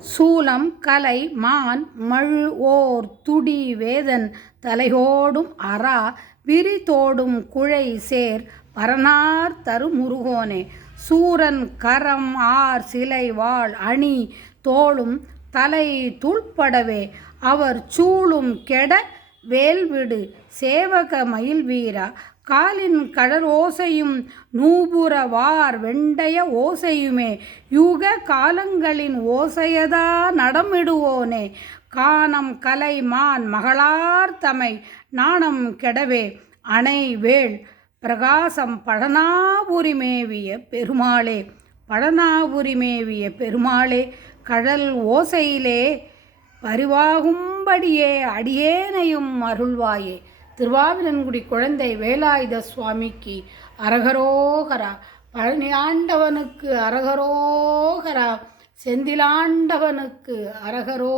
சூலம் கலை மான் மழு ஓர் துடி வேதன் தலையோடும் அரா விரிதோடும் குழை சேர் பரனார் தருமுருகோனே. சூரன் கரம் ஆர் சிலை வாழ் அணி தோளும் தலை துள்படவே அவர் சூளும் கெட வேல்விடு சேவக மயில்வீரா. காலின் கடலோசையும் நூபுர வார் வெண்டய ஓசையுமே யூக காலங்களின் ஓசையதா நடமிடுவோனே. கானம் கலை மான் மகளார் தமை நாணம் கெடவே அணை வேள் பிரகாசம் பழனாபுரி மேவிய பெருமாளே. பழனாபுரி மேவிய பெருமாளே, கடல் ஓசையிலே பரிவாகும்படியே அடியேனையும் அருள்வாயே. திருவாவினன்குடி குழந்தை வேலாயுத சுவாமிக்கு அரகரோகரா. பழனி ஆண்டவனுக்கு அரகரோகரா. செந்திலாண்டவனுக்கு அரகரோ